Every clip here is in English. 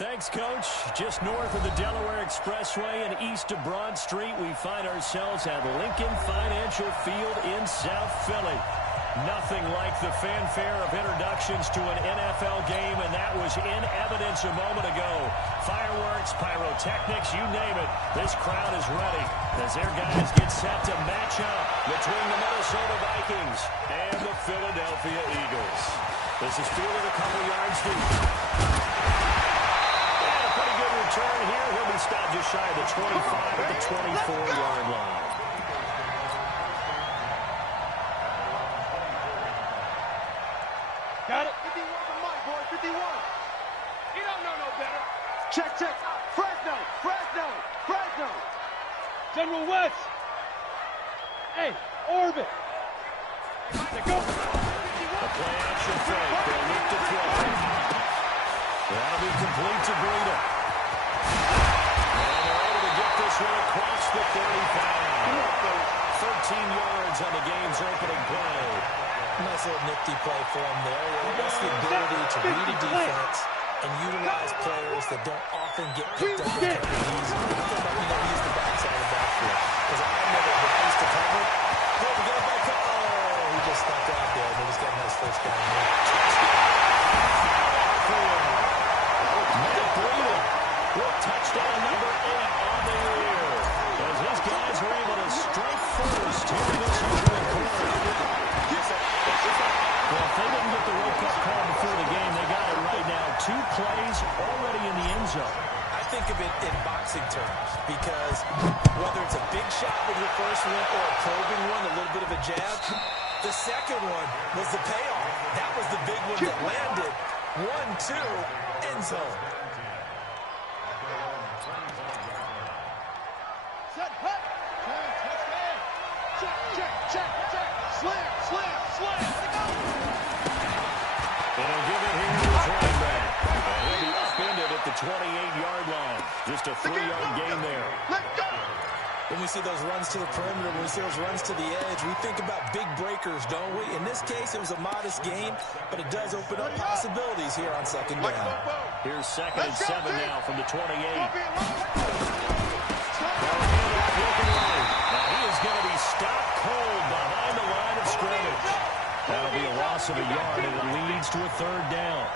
Thanks, Coach. Just north of the Delaware Expressway and east of Broad Street, we find ourselves at Lincoln Financial Field in South Philly. Nothing like the fanfare of introductions to an NFL game, and that was in evidence a moment ago. Fireworks, pyrotechnics, you name it. This crowd is ready as their guys get set to match up between the Minnesota Vikings and the Philadelphia Eagles. This is fielded a couple yards deep. Return here. He'll be stopped just shy of the 25 at the 24-yard line. Got it. 51 for Mike, boy. 51. You don't know no better. Check, check. Fresno, Fresno, Fresno. General West. Hey, orbit. Go. The play action fake. They'll look to throw. That'll be complete to Breida. And they're able to get this one across the 35. 13 yards on the game's opening play. Nice little nifty play for him there. That's the ability to read a defense and utilize players that don't often get picked up in coverage. He's the backside of the backfield. Because I know that rise to cover. Oh, we got it back up. Oh, he just stuck out there. They just got a nice first down there. Touchdown number 8 on the year. As his guys were able to strike first here in this opening quarter. Well, if they didn't get the World Cup call before the game, they got it right now. 2 plays already in the end zone. I think of it in boxing terms. because whether it's a big shot with your first one or a probing one, a little bit of a jab, the second one was the payoff. That was the big one that landed. 1-2, end zone. Set, hut. Check. Slam. It'll give it here to his running back. And he'll be upended at the 28-yard line. Just a 3-yard gain there. Let's go. When we see those runs to the perimeter, when we see those runs to the edge, we think about big breakers, don't we? In this case, it was a modest gain, but it does open up possibilities here on second down. Here's 2nd and 7 now from the 28. Now he is going to be stopped cold behind the line of scrimmage. That'll be a loss of a yard, and it leads to a 3rd down.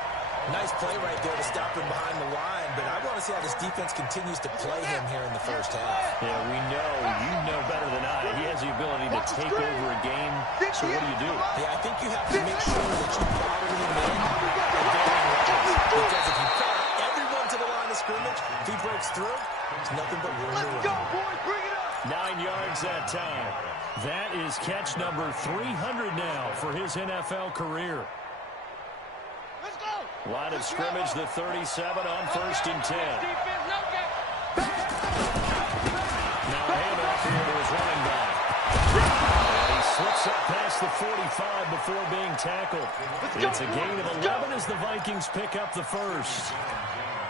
Nice play right there to stop him behind the line, but I want to see how this defense continues to play him here in the first half. Yeah, we know. You know better than I. He has the ability to take over a game. So what do? Yeah, I think you have to make sure that you bottle him in because if you cut everyone to the line of scrimmage, if he breaks through, it's nothing but room to run. Let's go, boys. Bring it up. 9 yards that time. That is catch number 300 now for his NFL career. Let's go. Line of scrimmage, the 37 on 1st and 10. Now a handoff here to his running back. And he slips up past the 45 before being tackled. It's a gain of 11 as the Vikings pick up the first.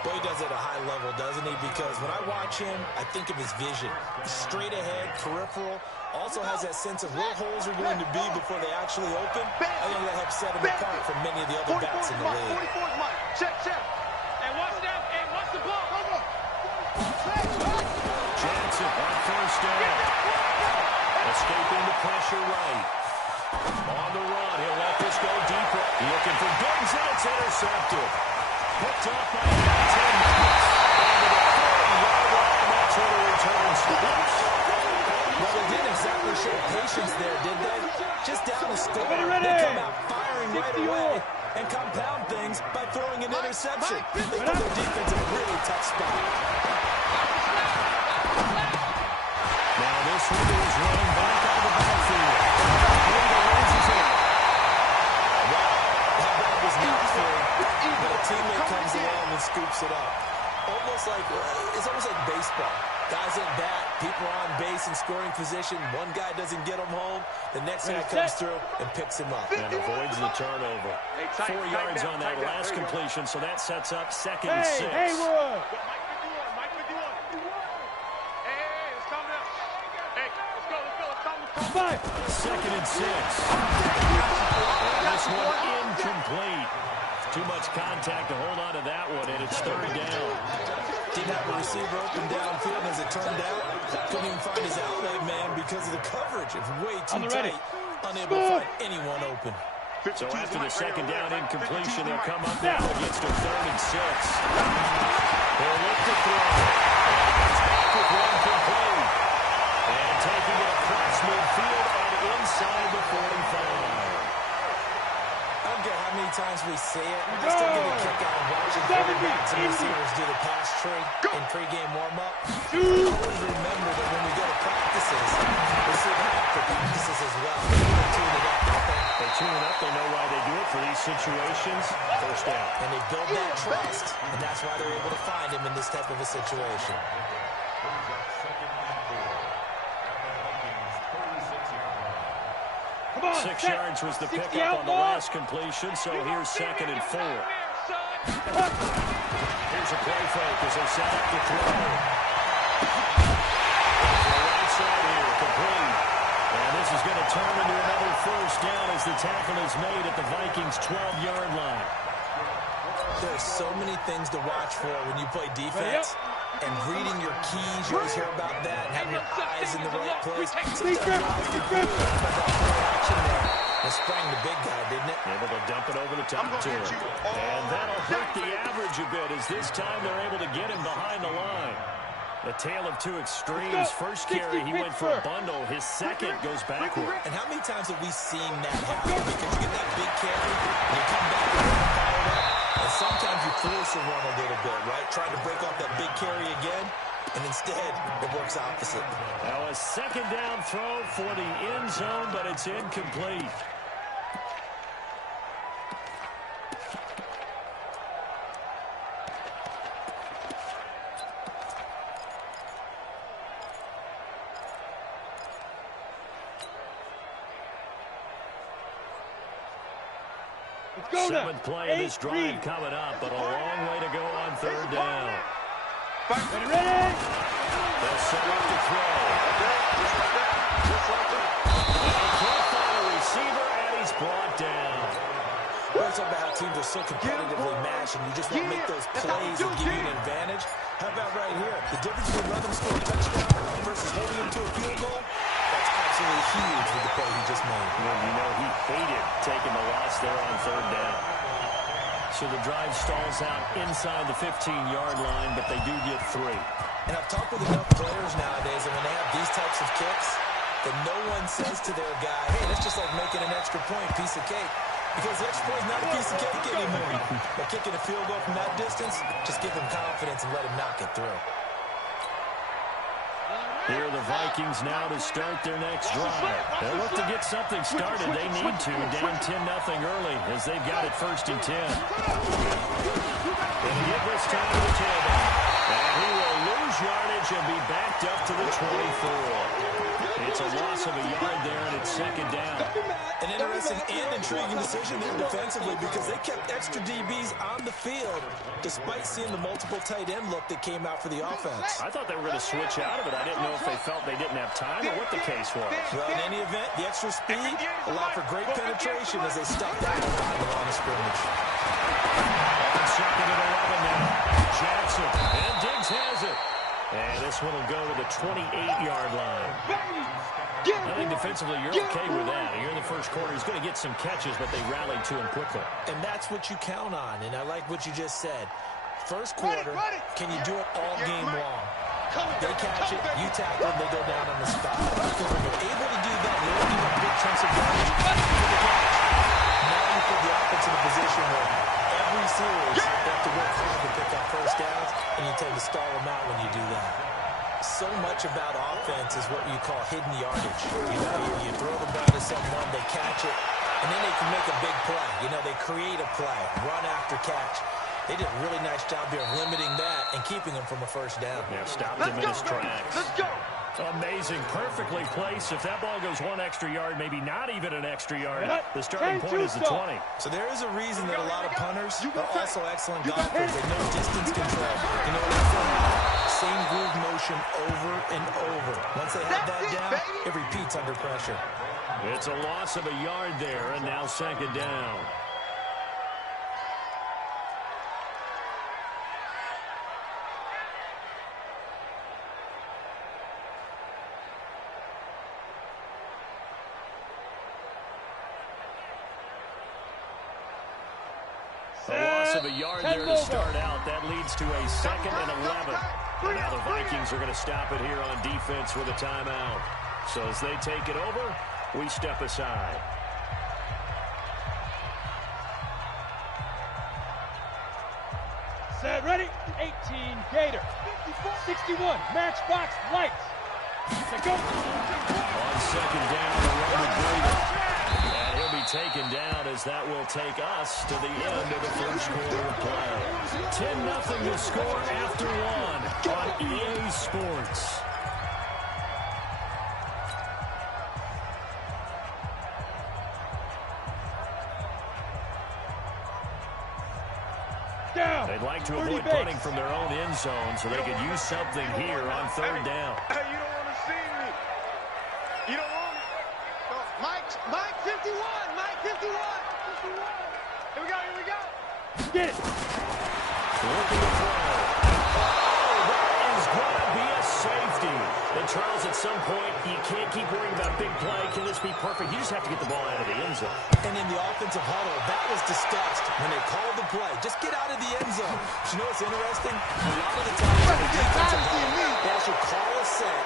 Boy, he does it at a high level, doesn't he? Because when I watch him, I think of his vision. Straight ahead, peripheral. Also has that sense of where holes are going to be before they actually open. I think that helps set him apart from many of the other backs in the league. 44's mine. Check. Hey, watch that. Hey, watch the ball. Johnson on 1st down. Escaping the pressure right. On the run, he'll let this go deeper. Looking for Diggs, and it's intercepted. Picked off by about 10 minutes. Into the 40-yard line. That's where the return stops. Well, they didn't exactly show patience there, did they? Just down the score. They come out firing right away and compound things by throwing an interception. They put their defense in a really tough spot. Now this one is running back out of the backfield. Wow, that ball was not free, but a teammate comes along and scoops it up. It's almost like baseball. Guys at bat, people are on base in scoring position. One guy doesn't get him home. The next guy comes through and picks him up. And avoids the turnover. 4 yards on that last completion, so that sets up 2nd and 6. Hey, Mike, Hey, let's calm down. Hey, let's go. 2nd and 6. And this one incomplete. Too much contact to hold on to that one, and it's 3rd down. Didn't have a receiver open downfield, as it turned out. Couldn't even find his outlet man because of the coverage. It's way too tight. Unable to find anyone open. So after the 2nd down incompletion, they'll come up now against a 3rd and 6. They'll look to throw. It's back with one complete. And taking it across midfield and inside the 45. I don't care how many times we see it. I still get a kick out of watching quarterbacks and receivers do the pass tree in pregame warm-up. I always remember that when we go to practices, we see that after practices as well. They tune it up. They know why they do it for these situations. 1st down. And they build that trust, and that's why they're able to find him in this type of a situation. 6 yards was the pickup on the last completion, so here's 2nd and 4. Here's a play fake as they set up the throw. The right side here, complete. And this is going to turn into another 1st down as the tackle is made at the Vikings' 12-yard line. There's so many things to watch for when you play defense. And reading your keys, you always hear about that, and having your eyes in the right place. It sprang the big guy, didn't it? Able to dump it over the top to him. And that'll hurt the average a bit as this time they're able to get him behind the line. A tale of two extremes. First carry, he went for a bundle. His second goes backward. And how many times have we seen that happen? Because you get that big carry, and you come back and run fired up. And sometimes you force a run a little bit, right? Trying to break off that big carry again. and instead it works opposite. Now a second down throw for the end zone, but it's incomplete. Seventh play of this drive coming up, but a long way to go on third down. Ready? They'll set up to throw. They can't find a receiver, and he's brought down. We're talking about how teams are so competitively matched, and you just want to make those plays that give you an advantage. How about right here? The difference between letting them score a touchdown versus holding them to a field goal, that's absolutely huge with the play he just made. Well, you know, he hated taking the loss there on third down. So the drive stalls out inside the 15-yard line, but they do get 3. And I've talked with enough players nowadays, and when they have these types of kicks, that no one says to their guy, hey, that's just like making an extra point, piece of cake. Because the extra point is not a piece of cake anymore. By kicking a field goal from that distance, just give him confidence and let him knock it through. Here are the Vikings now to start their next drive. They'll look to get something started. They need to, down 10-0 early, as they've got it 1st and 10. Gonna get this time to the tailback. And he will lose yardage and be backed up to the 24. It's a loss of a yard there, and it's 2nd down. An interesting and intriguing decision there defensively, because they kept extra DBs on the field despite seeing the multiple tight end look that came out for the offense. I thought they were going to switch out of it. I didn't know if they felt they didn't have time or what the case was. Well, in any event, the extra speed allowed for great penetration as they stepped out behind the line of scrimmage. On 2nd and 11 now. Jackson, and Diggs has it. And this one will go to the 28-yard line. I think defensively you're okay with that. Here in the first quarter, he's going to get some catches, but they rallied to him quickly. And that's what you count on, and I like what you just said. First quarter, can you do it all game long? They catch it, you tackle them, they go down on the spot. Because when you're able to do that, you don't give up big chunks of yardage for the catch. Now you put the offense in a position where every series they have to work hard to pick up first downs, and you tend to stall them out when you do that. So much about offense is what you call hidden yardage. You know, you throw the ball to someone, they catch it, and then they can make a big play. You know, they create a play, run after catch. They did a really nice job here of limiting that and keeping him from a first down. Yeah, stopped him in his tracks. Let's go. Amazing, perfectly placed. If that ball goes 1 extra yard, maybe not even an extra yard, the starting point is the 20. So there is a reason that a lot of punters are also excellent golfers. They know distance control. You know, same groove motion over and over. Once they have that down, it repeats under pressure. It's a loss of a yard there, and now 2nd down. A loss of a yard there to start out. That leads to a 2nd and 11. And now the Vikings are going to stop it here on defense with a timeout. So as they take it over, we step aside. Set, ready? 18, Gator. 61, matchbox, lights. Let's go. On 2nd down, the run with Breeder. And he'll be taken down as that will take us to the end of the first quarter of play. 10-0 to score after 1 on EA Sports. They'd like to avoid punting from their own end zone so they could use something here on 3rd down. Hey, you don't want to see me. You don't want me. No, Mike 51. Mike 51. Here we go. Get it. Looking to throw. Oh, that is going to be a safety. And Charles, at some point, you can't keep worrying about big play. Can this be perfect? You just have to get the ball out of the end zone. And in the offensive huddle, that was discussed when they called the play. Just get out of the end zone. But you know what's interesting? A lot of the times in the defensive huddle, they actually call a set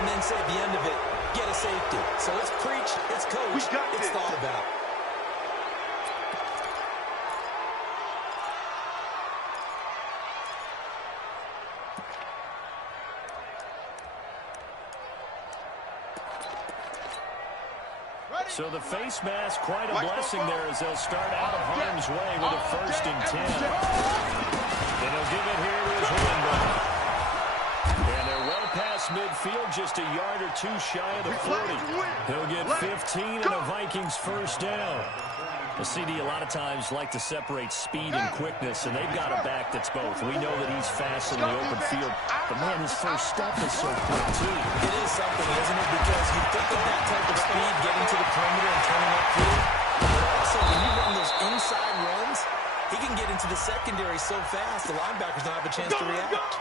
and then say at the end of it, get a safety. So it's preached, it's coached, it's thought about. So the face mask, quite a blessing there as they'll start out of harm's way with a 1st and 10. And he'll give it here to his running back. And they're well past midfield, just a yard or two shy of the 40. He'll get 15 and a Vikings 1st down. The CD a lot of times like to separate speed and quickness, and they've got a back that's both. We know that he's fast in the open field, but man, his first step is so quick too. It is something, isn't it? Because you think of that type of speed, getting to the perimeter and turning upfield, but also when you run those inside runs, he can get into the secondary so fast, the linebackers don't have a chance to react.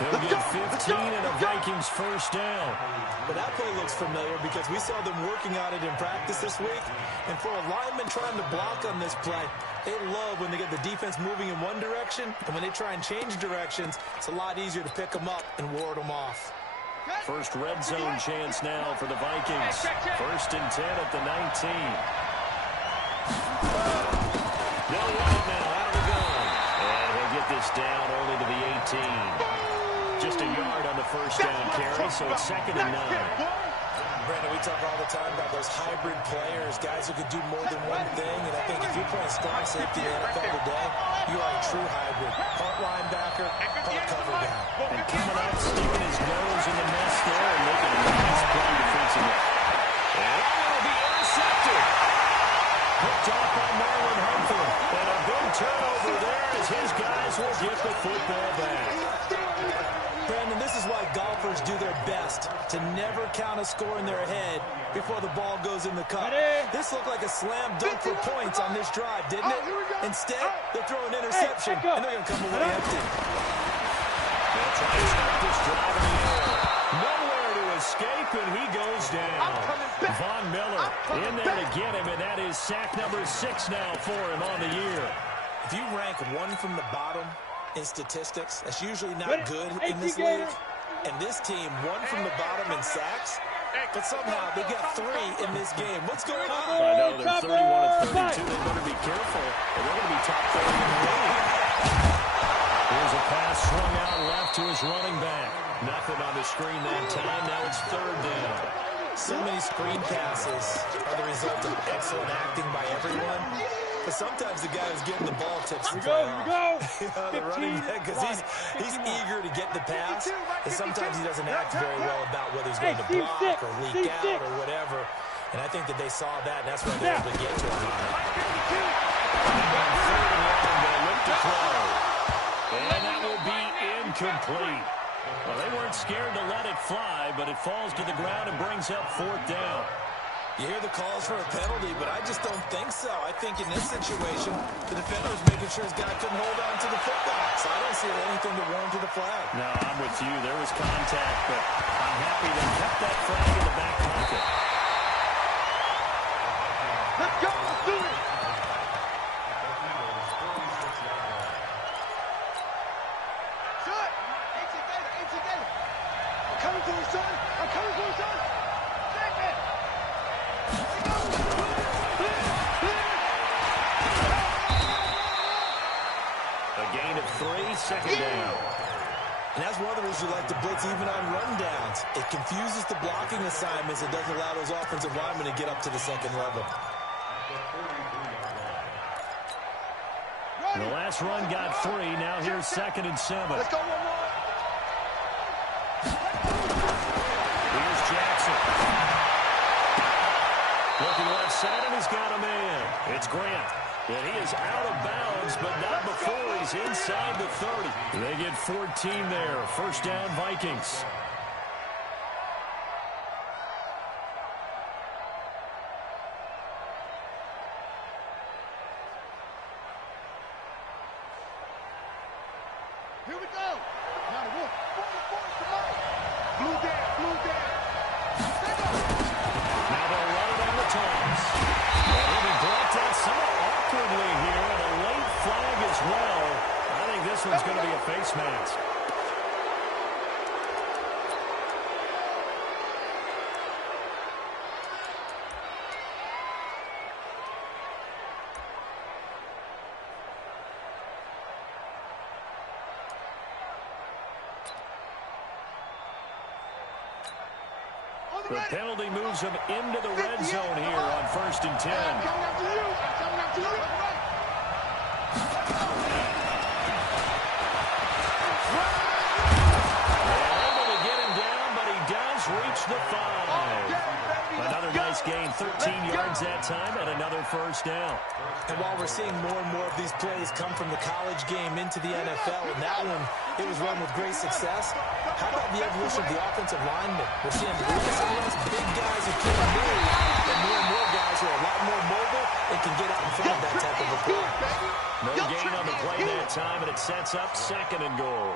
He'll get 15 and a Vikings 1st down. But that play looks familiar because we saw them working on it in practice this week. And for a lineman trying to block on this play, they love when they get the defense moving in one direction. And when they try and change directions, it's a lot easier to pick them up and ward them off. First red zone chance now for the Vikings. 1st and 10 at the 19. They'll run it now out of the gun. And he'll get this down only to the 18. Just a yard on the 1st down carry, so it's 2nd and 9. Brandon, we talk all the time about those hybrid players, guys who could do more than one thing, and I think if you're playing strong safety in the NFL today, you are a true hybrid. Part linebacker, part cover down. And coming up, sticking his nose in the mess there and making a nice play defensively. And it'll be intercepted. Hooked off by Marlon Humphrey. And a big turnover there as his guys will get the football back. Brandon, this is why golfers do their best to never count a score in their head before the ball goes in the cup. This looked like a slam dunk for points on this drive, didn't it? Instead, they throw an interception, and they're going to come away empty. They'll try to start this drive in the air. Nowhere to escape, and he goes down. Von Miller in there to get him, and that is sack number 6 now for him on the year. If you rank one from the bottom in statistics, that's usually not good in this league. And this team, one from the bottom in sacks, but somehow they got 3 in this game. What's going on? I know they're 31 and 32. They better be careful, or they're going to be top 30 in the league. Here's a pass swung out left to his running back. Nothing on the screen that time. Now it's 3rd down. So many screen passes are the result of excellent acting by everyone. But sometimes the guy who's getting the ball tips the play off. The running back, because he's eager to get the pass, and sometimes he doesn't act very well about whether he's going to block or leak out or whatever. And I think that they saw that, and that's why they're able to get to him on it. They'll look to throw. And that will be incomplete. Well, they weren't scared to let it fly, but it falls to the ground and brings up 4th down. You hear the calls for a penalty, but I just don't think so. I think in this situation, the defender was making sure his guy couldn't hold on to the football. So I don't see anything to warrant to the flag. No, I'm with you. There was contact, but I'm happy they kept that flag in the back pocket. Let's go. Let's do it. Son. I'm coming for you, son. I'm coming for you, son. Take it. A gain of 3, 2nd down. And that's one of the reasons you like to blitz even on rundowns. It confuses the blocking assignments. It doesn't allow those offensive linemen to get up to the 2nd level. The last run got 3. Now here's 2nd and 7. Let's go, 1-1. Here's Jackson. Looking left side, and he's got a man. It's Grant. And he is out of bounds, but not before he's inside the 30. They get 14 there. 1st down, Vikings. Here we go. Now the wolf. Blue there, blue there. Now they'll run it on the toss. And he'll be brought down somewhat awkwardly here, and a late flag as well. I think this one's going to be a face mask. The penalty moves him into the red zone here on 1st and 10. Able to get him down, but he does reach the 5. Another nice gain, 13 yards that time, and another 1st down. And while we're seeing more and more of these plays come from the college game into the NFL, and that one, it was run with great success. How about the evolution of the offensive linemen? We're seeing less big guys who can't move, and more guys who are a lot more mobile and can get out in front of that type of a play. No gain on the play that time, and it sets up 2nd and goal.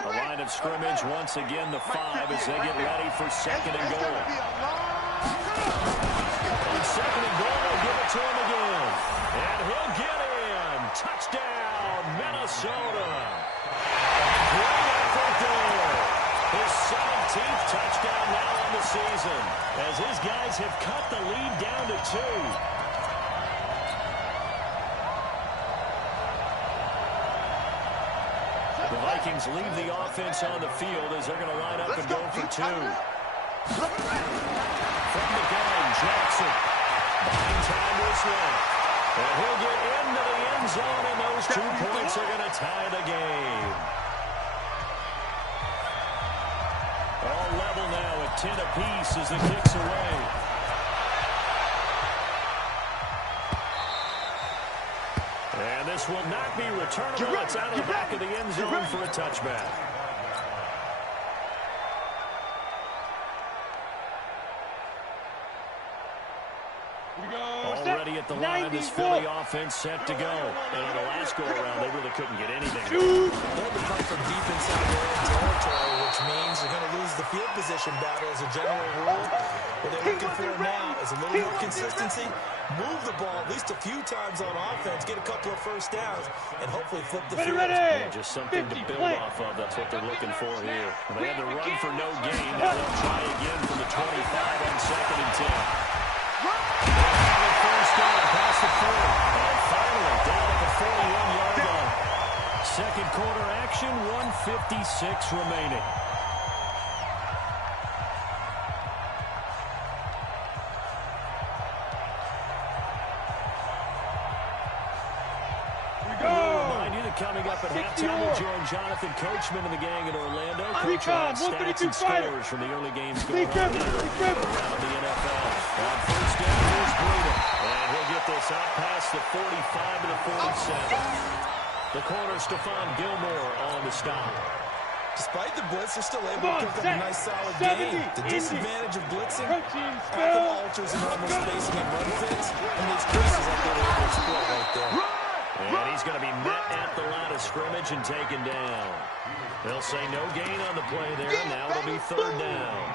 The line of scrimmage, once again, the 5 as they get ready for 2nd and goal. On 2nd and goal, they'll give it to him again. And he'll get in. Touchdown, Minnesota. Great effort there. His 17th touchdown now on the season, as his guys have cut the lead down to 2. The Vikings leave the offense on the field as they're going to line up and go for 2. From the gun, Jackson. Buying time to his left. And he'll get into the end zone, and those 2 points are going to tie the game. All level now at 10 apiece as the kick's away. And this will not be returnable. It's out of the back of the end zone for a touchback. Already at the line, this Philly offense set to go. And on the last go-around, they really couldn't get anything. They'll come from deep inside their own territory, which means they're going to lose the field position battle as a general rule. What they're looking for now is a little more consistency, move the ball at least a few times on offense, get a couple of 1st downs, and hopefully flip the field. Yeah, just something to build off of. That's what they're looking for here. They had to run for no gain. Now they'll try again from the 25 on 2nd and 10. First down past the 40. And finally down at the 41-yard line. 2nd quarter action, 1:56 remaining. Coming up at halftime, we'll join Jonathan Coachman and the gang in Orlando. Coach on stats and scores from the early games going on there around the NFL. On 1st down, here's Breida. And he'll get this out past the 45 to the 47. The corner, Stephon Gilmore on the stop. Despite the blitz, they're still able to pick up a nice solid gain. The disadvantage of blitzing, often alters normal spacing and run fits, and these places that they're able to exploit right there. And he's going to be met at the line of scrimmage and taken down. They'll say no gain on the play there. Now it'll be 3rd down.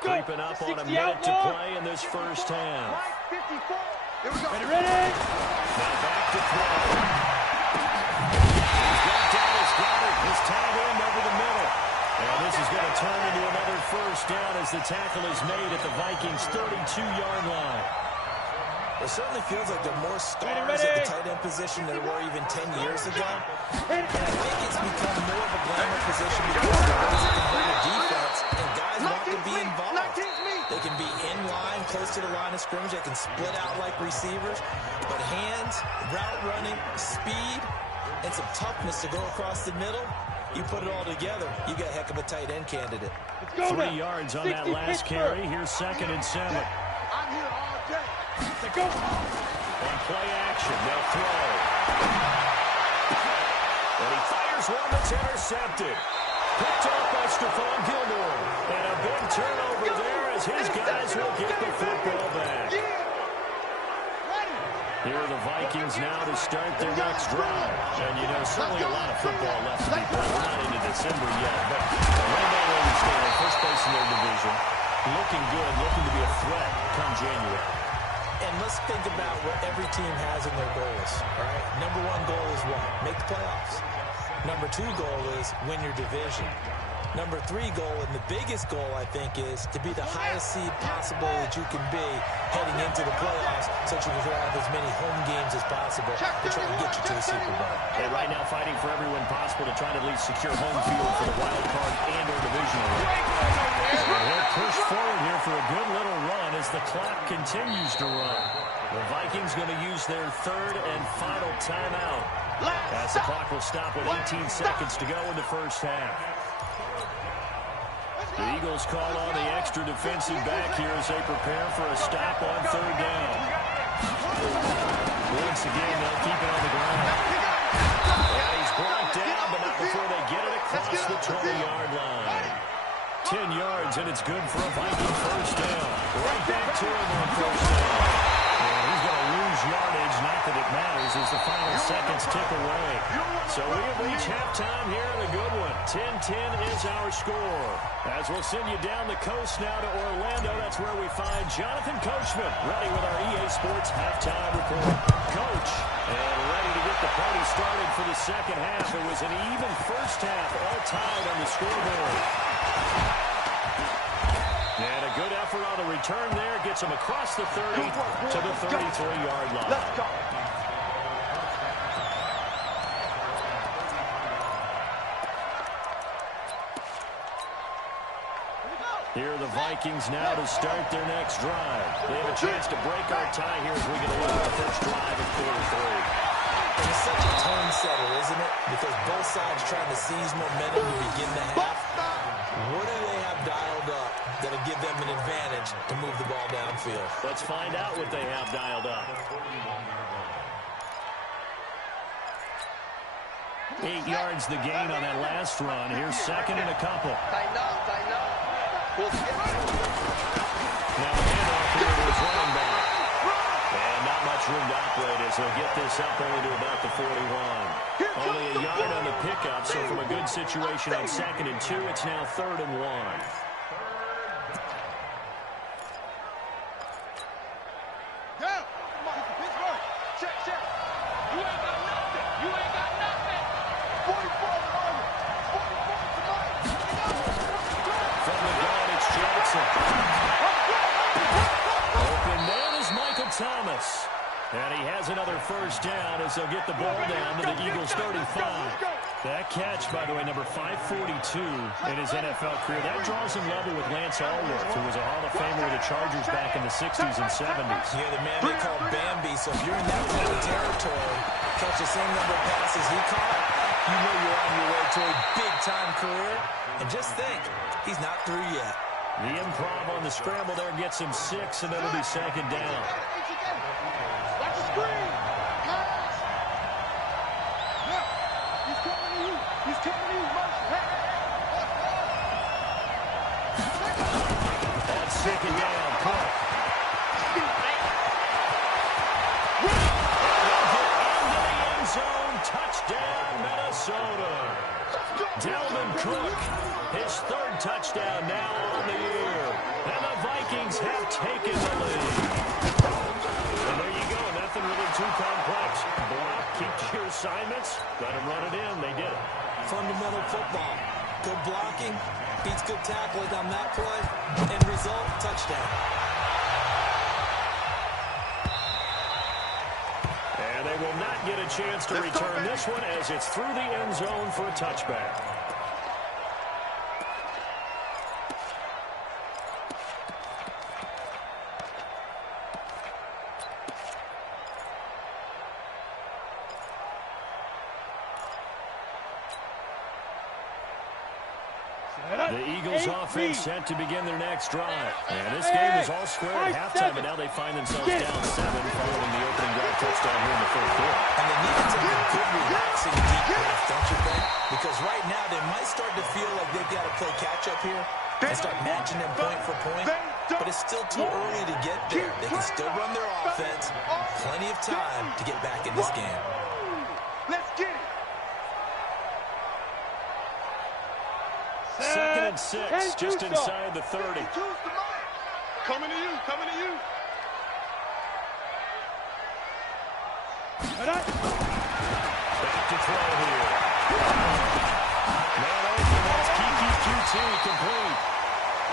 Creeping up on a minute to play in this 1st half. Ready? Now back to throw. He's got Dallas Goedert, his tight end over the middle. And this is going to turn into another 1st down as the tackle is made at the Vikings' 32-yard line. It certainly feels like there are more stars at the tight end position than there were even 10 years ago. And I think it's become more of a glamour position because of the ways it can bring a defense, and guys want to be involved. They can be in line, close to the line of scrimmage. They can split out like receivers. But hands, route running, speed, and some toughness to go across the middle, you put it all together, you got a heck of a tight end candidate. 3 yards on that last carry. Here's 2nd and 7. I'm here all day. On play action. They'll throw. And he fires one that's intercepted. Picked off by Stephon Gilmore. And a big turnover there as his guys will get the football back. Here are the Vikings now to start their next drive. And, you know, certainly a lot of football left to be played. We're not into December yet, but right now where we stand in first place in their division, looking good, looking to be a threat come January. And let's think about what every team has in their goals, all right? Number one goal is what? Make the playoffs. Number two goal is win your division. Number three goal, and the biggest goal, I think, is to be the highest seed possible that you can be heading into the playoffs so that you can have as many home games as possible to try to get you to the Super Bowl. And right now fighting for every win possible to try to at least secure home field for the wild card and or divisional round. They'll push forward here for a good little run as the clock continues to run. The Vikings going to use their third and final timeout as the clock will stop with 18 seconds to go in the first half. The Eagles call on the extra defensive back here as they prepare for a stop on third down. Once again, they'll keep it on the ground. And he's brought down, but not before they get it across the 20-yard line. 10 yards, and it's good for a Viking first down. Right back to him on first down. And he's going to lose yardage, not that it matters, as the final seconds tick away. So we have reached halftime here in a good one. 10-10 is our score. As we'll send you down the coast now to Orlando, that's where we find Jonathan Coachman, ready with our EA Sports halftime report. Coach, and ready to get the party started for the second half. It was an even first half, all tied on the scoreboard. And a good effort on the return there. Gets him across the 30 to the 33-yard line. Let's go. Here are the Vikings now to start their next drive. They have a chance to break our tie here as we get a look at the first drive of quarter three. It's such a tone setter, isn't it? Because both sides trying to seize momentum to begin the half. What do they have dialed up that'll give them an advantage to move the ball downfield? Let's find out what they have dialed up. 8 yards the gain on that last run. Here's second and a couple. Now a handoff here to his running back. And not much room to operate as he'll get this up only to about the 41. Only a yard on the pickup, so from a good situation on 2nd and 2, it's now 3rd and 1. Open man is Michael Thomas. And he has another first down as they'll get the ball down to the Eagles' 35. That catch, by the way, number 542 in his NFL career. That draws him level with Lance Allworth, who was a Hall of Famer with the Chargers back in the 60s and 70s. Yeah, the man they call Bambi. So if you're in that kind of territory, catch the same number of passes he caught, you know you're on your way to a big-time career. And just think, he's not through yet. The improv on the scramble there gets him 6, and it'll be 2nd down. He's coming to you. That's 2nd down. Cook. Into the end zone. Touchdown, Minnesota. Dalvin Cook, his 3rd touchdown now on the year. And the Vikings have taken the lead. And there you go. Nothing really too complex. Block, keep to your assignments. Let them run it in. They did it. Fundamental football. Good blocking, beats good tackling on that play. End result, touchdown. And they will not get a chance to return this one as it's through the end zone for a touchback. The Eagles Raiders offense set to begin their next drive. And this game was all square at halftime, and now they find themselves down 7 following the opening drive touchdown here in the fourth quarter. And they need to take a good relaxing deep breath, don't you think? Because right now they might start to feel like they've got to play catch-up here and start matching them point for point. But it's still too early to get there. They can still run their offense. Plenty of time to get back in this game. Let's get it. 2nd and 6, just inside the 30. Coming to you, coming to you. Back to throw here. Man open, that's Kiki QT complete.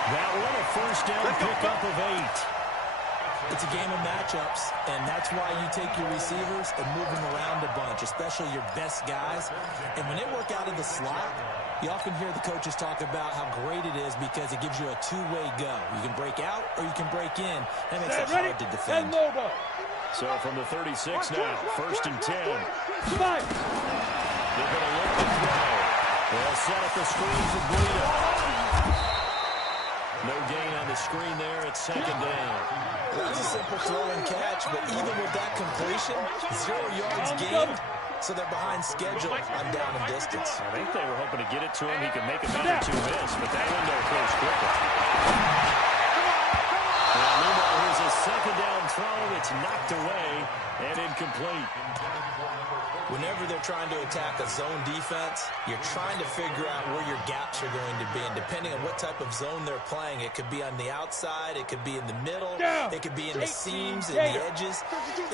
That one a first down pickup of 8. It's a game of matchups, and that's why you take your receivers and move them around a bunch, especially your best guys. And when they work out of the slot, you often hear the coaches talk about how great it is because it gives you a two-way go. You can break out or you can break in. That makes it hard to defend. So from the 36 now, 1st and 10. They're going to look to throw. They'll set up the screen for Guido. No gain on the screen there. It's 2nd down. Well, that's a simple throw and catch, but even with that completion, 0 yards gained, so they're behind schedule on down and distance. I think they were hoping to get it to him. He could make a man or two miss, but that window closed quickly. And meanwhile, here's a 2nd down throw. It's knocked away and incomplete. Whenever they're trying to attack a zone defense, you're trying to figure out where your gaps are going to be. And depending on what type of zone they're playing, it could be on the outside, it could be in the middle, it could be in the seams and the edges.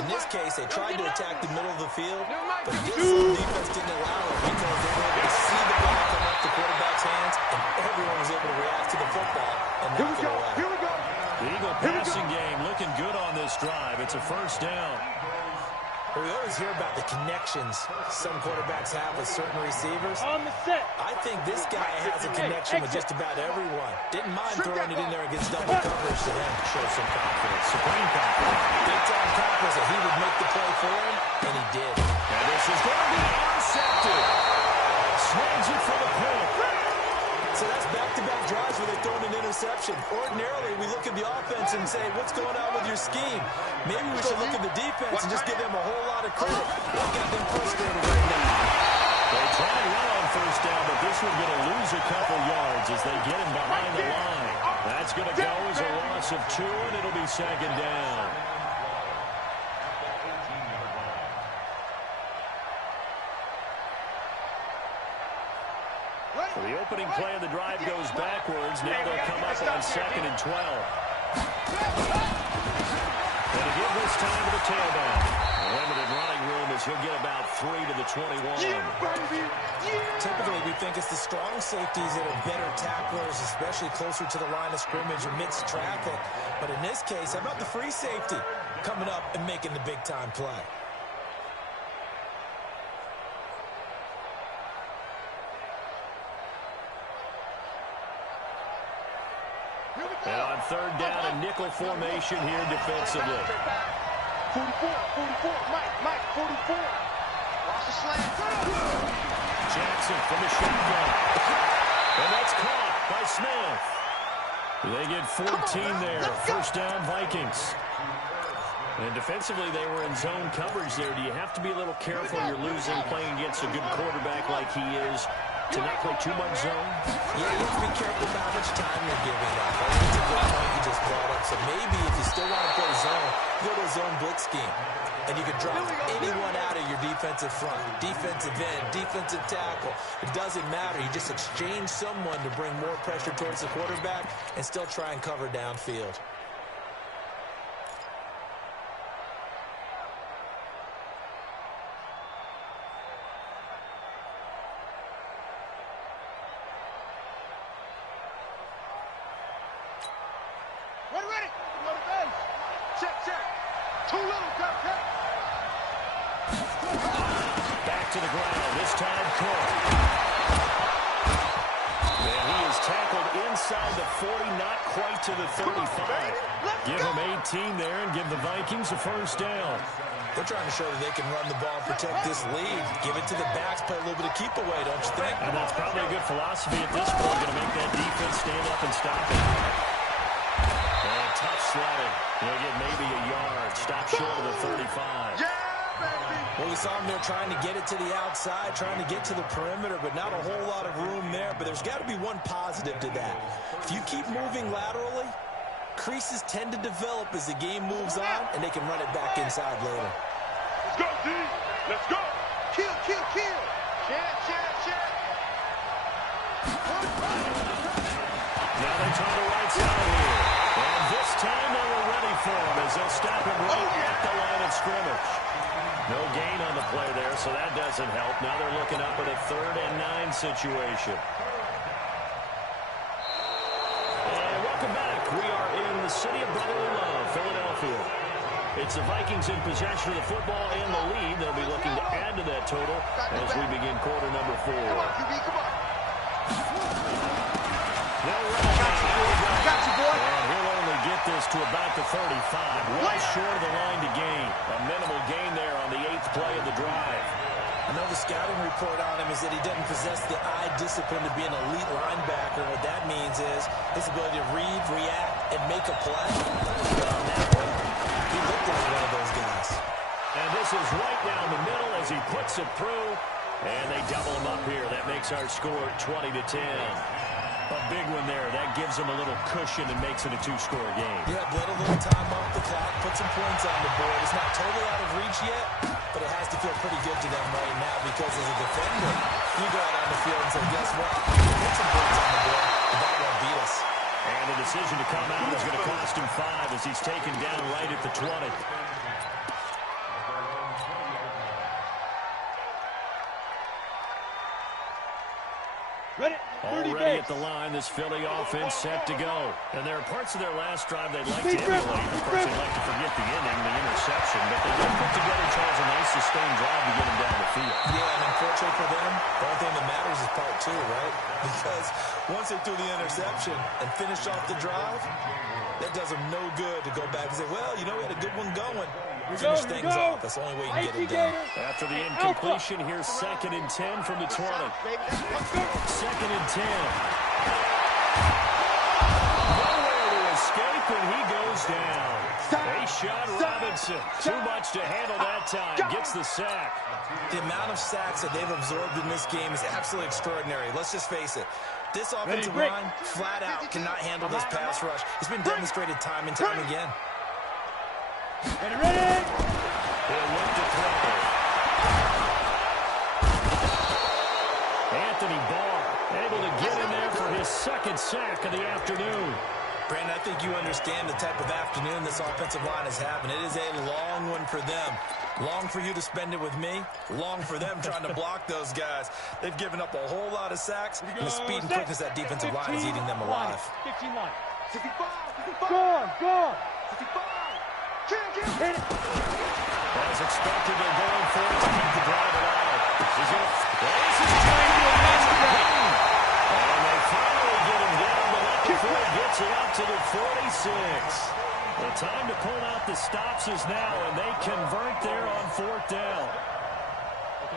In this case, they tried to attack the middle of the field, but this zone defense didn't allow it because they were able to see the ball come off the quarterback's hands, and everyone was able to react to the football and knock it away. Here we go. The Eagle passing game looking good on this drive. It's a first down. We always hear about the connections some quarterbacks have with certain receivers. On the set. I think this guy has a connection with just about everyone. Didn't mind throwing it in there against double coverage to them. Show some confidence, supreme confidence. Big-time confidence that he would make the play for him, and he did. And this is going to be intercepted. Snags it for the pick. So that's back-to-back drives where they throw an interception. Ordinarily, we look at the offense and say, what's going on with your scheme? Maybe we should look at the defense and just give them a whole lot of credit. What got them frustrated right now? They tried well on first down, but this one's going to lose a couple yards as they get him behind the line. That's going to go as a loss of 2, and it'll be 2nd down. So the opening play of the drive goes backwards. Now they'll come up on 2nd and 12. And to give this time to the tailback. Limited running room as he'll get about 3 to the 21. Typically, we think it's the strong safeties that are better tacklers, especially closer to the line of scrimmage amidst traffic. But in this case, how about the free safety coming up and making the big-time play? And on 3rd down, a nickel formation here defensively. 44, Mike, 44. Watch the slant. Jackson from the shotgun. And that's caught by Smith. They get 14 there. First down, Vikings. And defensively, they were in zone coverage there. Do you have to be a little careful? You're losing playing against a good quarterback like he is to not play too much zone? Yeah, you have to be careful about how much time you're giving up. I think it's a good point you just brought up. So maybe if you still want to play zone, go to a zone blitz scheme. And you can drop anyone out of your defensive front, defensive end, defensive tackle. It doesn't matter. You just exchange someone to bring more pressure towards the quarterback and still try and cover downfield. Ready. Check. Too little, cut. Back to the ground. This time, Cook. And he is tackled inside the 40, not quite to the 35. Give them 18 there and give the Vikings a first down. They're trying to show that they can run the ball and protect this lead. Give it to the backs, play a little bit of keep away, don't you think? And that's probably a good philosophy at this point, going to make that defense stand up and stop it. And tough sledding. They'll get maybe a yard. Stop short of the 35. Well, we saw them there trying to get it to the outside, trying to get to the perimeter, but not a whole lot of room there. But there's got to be one positive to that. If you keep moving laterally, creases tend to develop as the game moves on, and they can run it back inside later. Let's go, D. Let's go. Kill, kill, kill. Check. Now they try the right side here. And this time they were ready for him as they'll stop him right at the line of scrimmage. No gain on the play there, so that doesn't help. Now they're looking up at a 3rd and 9 situation. And welcome back. We are in the city of brotherly love, Philadelphia. It's the Vikings in possession of the football and the lead. They'll be looking to add to that total as we begin quarter number 4. Come on, QB, come on. Got you, boy. And he'll only get this to about the 35. Well short of the line to gain. A minimal gain there on the 8th play of the drive. I know the scouting report on him is that he doesn't possess the eye discipline to be an elite linebacker. What that means is his ability to read, react, and make a play. On that one, he looked like one of those guys. And this is right down the middle as he puts it through. And they double him up here. That makes our score 20-10. A big one there. That gives them a little cushion and makes it a 2-score game. Yeah, bled a little time off the clock, put some points on the board. It's not totally out of reach yet, but it has to feel pretty good to them right now because as a defender, you go out on the field and say, guess what? Put some points on the board, but that won't beat us. And the decision to come out is going to cost him 5 as he's taken down right at the 20. Ready? Already at the line, this Philly offense set to go. And there are parts of their last drive they'd like to emulate. Of course, they'd like to forget the inning, the interception, but they did put together, Charles, a nice sustained drive to get them down the field. Yeah, and unfortunately for them, the only thing that matters is part 2, right? Because once they threw the interception and finished off the drive, that does them no good to go back and say, well, you know, we had a good one going. Finish things off. That's the only way you can get it done. After the incompletion, here's 2nd and 10 from the 20. 2nd and 10. Nowhere to escape, and he goes down. A shot Robinson. Too much to handle that time. Gets the sack. The amount of sacks that they've absorbed in this game is absolutely extraordinary. Let's just face it. This offensive line, flat out, cannot handle this pass rush. It's been demonstrated time and time again. Ready? He'll look to throw. Anthony Barr able to get in there for his 2nd sack of the afternoon. Brandon, I think you understand the type of afternoon this offensive line is having. It is a long one for them. Long for you to spend it with me. Long for them trying to block those guys. They've given up a whole lot of sacks, and the speed and quickness of that defensive line is eating them alive. 15 line. 65. Gone. 65. Hit it. As expected, they're going for it to keep the drive alive. This is trying to be a magic game. And they finally get him down, but that before he gets it up to the 46. The time to pull out the stops is now, and they convert there on 4th down.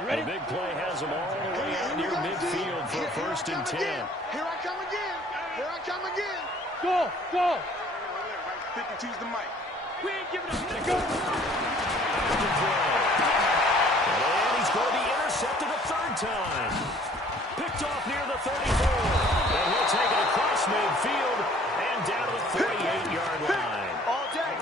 The big play has them all the way out near midfield for a 1st and 10. Here I come again. Go. 52's the mic. We ain't giving up. Let it go. And he's going to be intercepted a 3rd time. Picked off near the 34. And he'll take it across midfield and down to the 48-yard line. All day.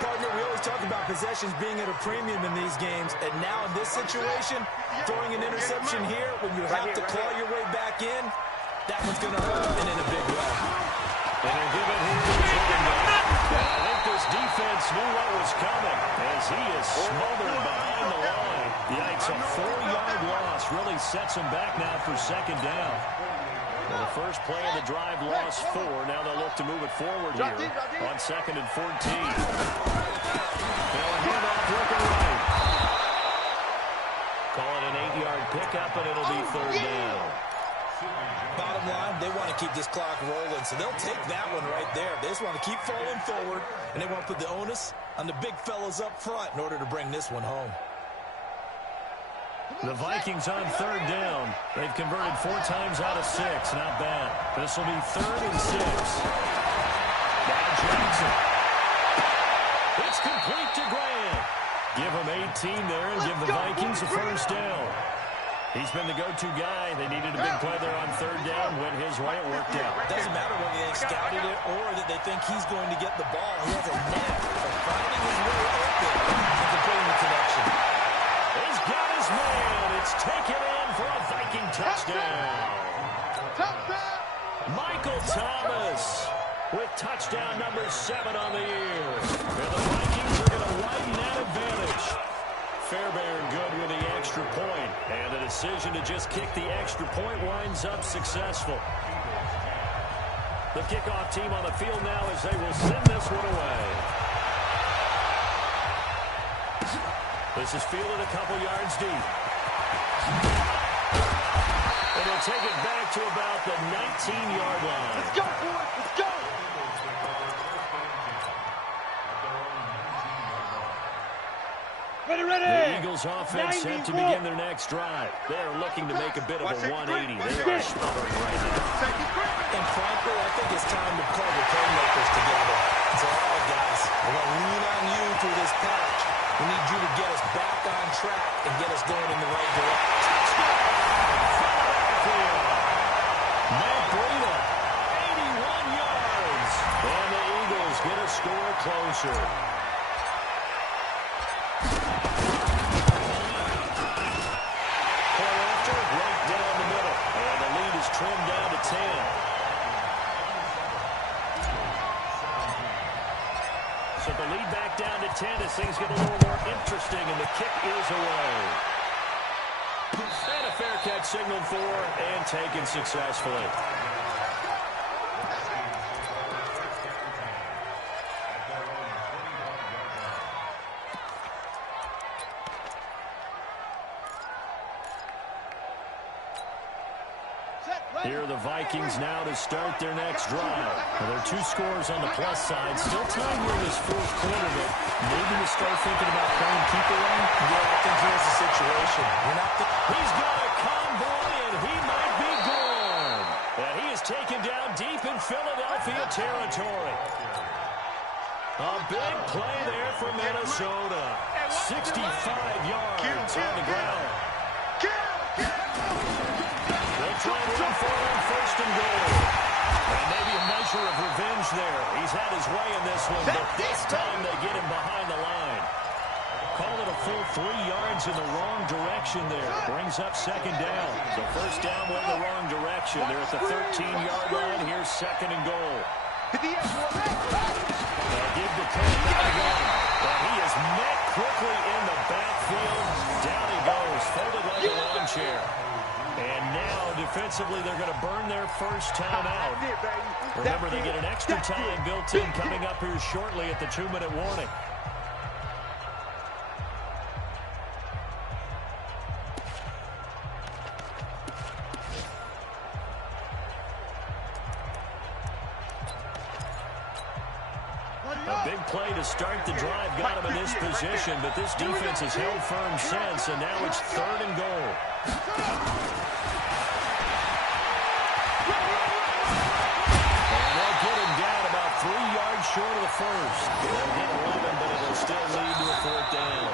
Partner, we always talk about possessions being at a premium in these games. And now in this situation, throwing an interception here when you have to claw your way back in, that one's going to hurt, and in a big way. And they're giving him the running back. I think this defense knew what was coming as he is smothered behind the line. Yikes, a 4-yard loss really sets him back now for 2nd down. Well, the first play of the drive lost 4. Now they'll look to move it forward here on 2nd and 14. They'll hand off looking right. Call it an 8-yard pickup, and it'll be 3rd down. Bottom line, they want to keep this clock rolling, so they'll take that one right there. They just want to keep falling forward, and they want to put the onus on the big fellas up front in order to bring this one home. The Vikings on third down. They've converted 4 times out of 6. Not bad. This will be 3rd and 6. Now Jackson. It's complete to Graham. Give him 18 there and give the Vikings a first down. He's been the go-to guy. They needed a big play there on third down. Went his way. It worked out. Doesn't matter whether they scouted it or that they think he's going to get the ball. He has a knack for finding his way open and completing the connection. He's got his man. It's taken in for a Viking touchdown. Michael Thomas with touchdown number 7 on the year. And the Vikings are going to widen that advantage. Fairbairn good with the extra point. And the decision to just kick the extra point winds up successful. The kickoff team on the field now as they will send this one away. This is fielded a couple yards deep. And he'll take it back to about the 19-yard line. Let's go, boys. Let's go. Ready. The Eagles offense set to begin their next drive. They're looking to make a bit of a 180. They are smothering right now. And frankly, I think it's time to pull the playmakers together. So, all right, guys, we're going to lean on you through this patch. We need you to get us back on track and get us going in the right direction. Touchdown! Philadelphia! Matt Breida, 81 yards. And the Eagles get a score closer. Play after, right down the middle. And the lead is trimmed down to 10. So the lead back down to 10 as things get a little more interesting, and the kick is away. And a fair catch signaled for and taken successfully. Here are the Vikings now to start their next drive. Well, there are 2 scores on the plus side. Still time here in this 4th quarter, but maybe you start thinking about playing keeper run. Yeah, I think here's the situation. He's got a convoy, and he might be gone. And he is taken down deep in Philadelphia territory. A big play there for Minnesota. 65 yards on the ground. They'll try and run for it on 1st and goal. And maybe a measure of revenge there. He's had his way in this one, but this time they get him behind the line. Call it a full 3 yards in the wrong direction there. Brings up 2nd down. So 1st down went in the wrong direction. They're at the 13-yard line. Here's 2nd and goal. They'll give the push back one. But he is met quickly in the backfield. Down he goes, folded like a lawn chair. And now, defensively, they're going to burn their first time out. Remember, they get an extra time built in coming up here shortly at the 2-minute warning. A big play to start the drive got him in this position, but this defense has held firm since, and now it's 3rd and goal. And they'll get him down about 3 yards short of the first. They'll get 11, but it'll still lead to a 4th down.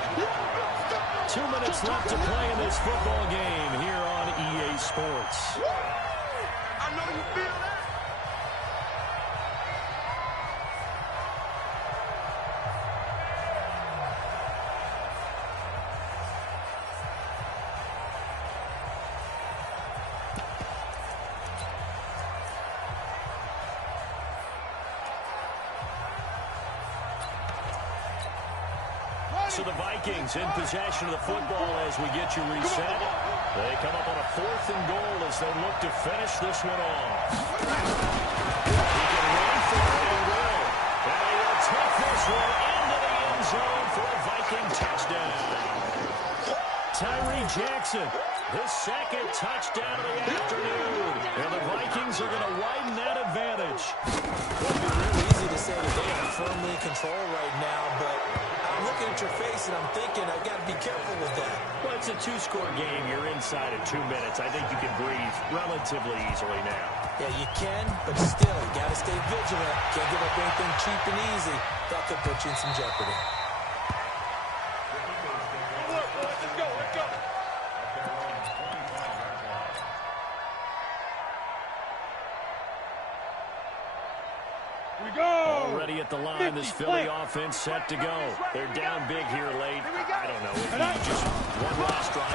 2 minutes left to play in this football game here on EA Sports. I know you feel that. So the Vikings in possession of the football as we get you reset. They come up on a 4th and goal as they look to finish this one off. He can run for it, and he will. And they will take this one into the end zone for a Viking touchdown. Tyree Jackson The second touchdown of the afternoon. And the Vikings are going to widen that advantage. Well, it'd be real easy to say that they are firmly in control right now, but I'm looking at your face and I'm thinking I've got to be careful with that. Well, it's a two-score game. You're inside of 2 minutes. I think you can breathe relatively easily now. Yeah, you can, but still, you got to stay vigilant. Can't give up anything cheap and easy. That could put you in some jeopardy. Let's go, let's go. We go! Already at the line, this Philly offense set to go. They're down big here late. I don't know. If just one last drive.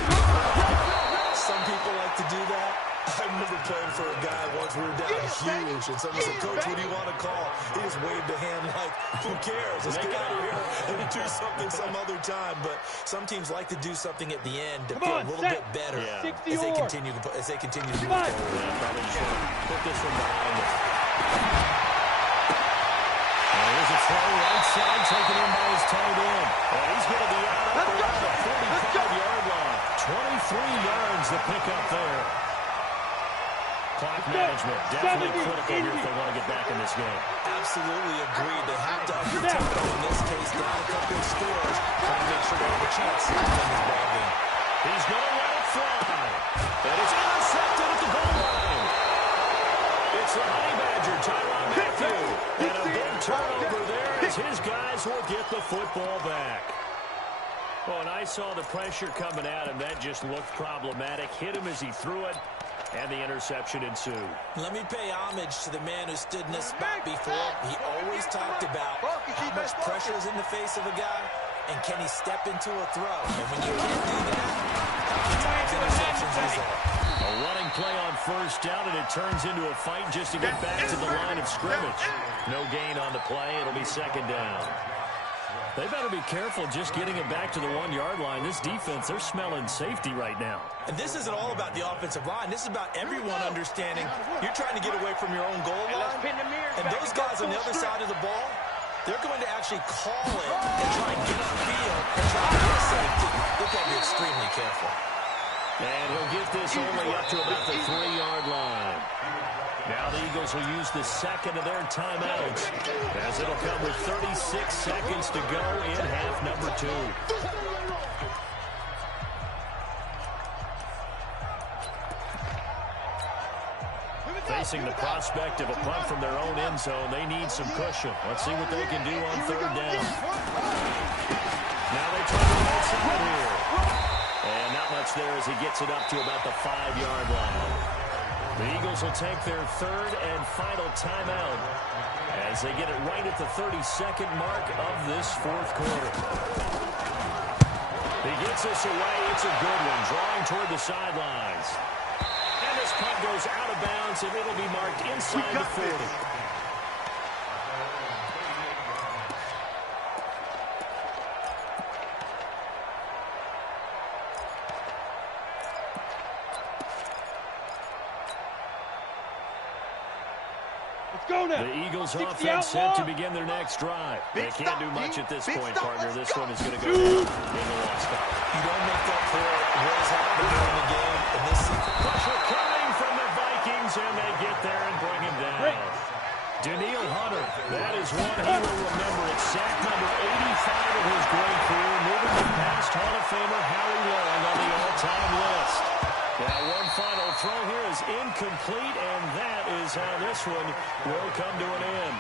Some people like to do that. I remember playing for a guy once. We were down huge, and someone said, "Coach, what do you want to call?" He just waved a hand like, "Who cares? Let's get out of here and do something some other time." But some teams like to do something at the end to feel a little bit better as they continue to move forward. Yeah, probably should put this one behind us. There's a throw right side, taken in by his tight end. And he's going to be out at the 45-yard line. 23 yards to pick up there. Clock management definitely critical here if they want to get back in this game. Absolutely agreed. They have to up the tempo in this case, down a couple of scores, trying to make sure they have a chance to win this ball game. He's going to let it fly. And it's intercepted at the goal line. It's the Honey Badger, Tyrann Mathieu. And a big turnover there as his guys will get the football back. Oh, and I saw the pressure coming at him. That just looked problematic. Hit him as he threw it, and the interception ensued. Let me pay homage to the man who stood in this spot before. He always talked about how much pressure is in the face of a guy, and can he step into a throw. And when you can't do that, sometimes interceptions result. A running play on first down, and it turns into a fight just to get back to the line of scrimmage. No gain on the play. It'll be second down. They better be careful just getting it back to the 1-yard line. This defense, they're smelling safety right now. And this isn't all about the offensive line. This is about everyone understanding you're trying to get away from your own goal line. And those guys on the other side of the ball, they're going to actually call it and try and get upfield and try to get safety. They've got to be extremely careful. And he'll get this only up to about the 3-yard line. Now the Eagles will use the second of their timeouts, as it'll come with 36 seconds to go in half number 2. Facing the prospect of a punt from their own end zone, they need some cushion. Let's see what they can do on third down. Now they try the right side here. And not much there as he gets it up to about the 5-yard line. The Eagles will take their third and final timeout as they get it right at the 32nd mark of this fourth quarter. He gets this away. It's a good one, drawing toward the sidelines. And this punt goes out of bounds, and it'll be marked inside the 40. The Eagles offense set to begin their next drive. They can't do much at this point, partner. This one is going to go down in the lost stop. You don't make that for what has happened during the game. And this pressure coming from the Vikings, and they get there and bring him down. Daniil Hunter, that is one he will remember. It's sack number 85 of his great career, moving him past Hall of Famer Howie Long on the all-time list. Now, one final throw here is incomplete, and that is how this one will come to an end.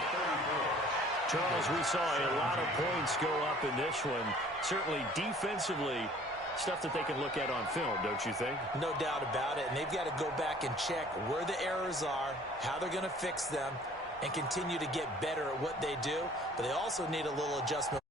Charles, we saw a lot of points go up in this one. Certainly defensively, stuff that they can look at on film, don't you think? No doubt about it, and they've got to go back and check where the errors are, how they're going to fix them, and continue to get better at what they do. But they also need a little adjustment.